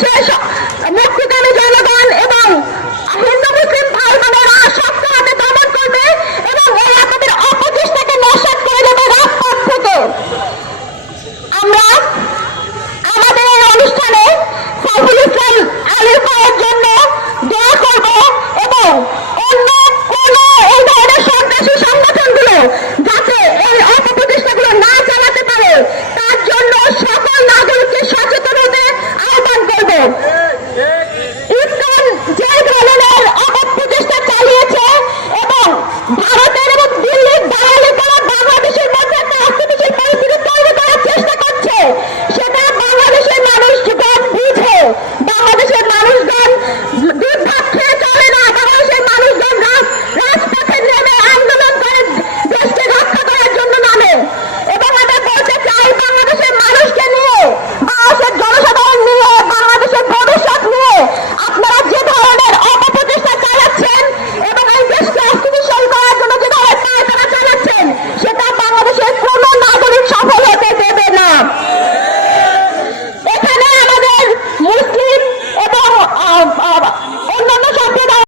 pressure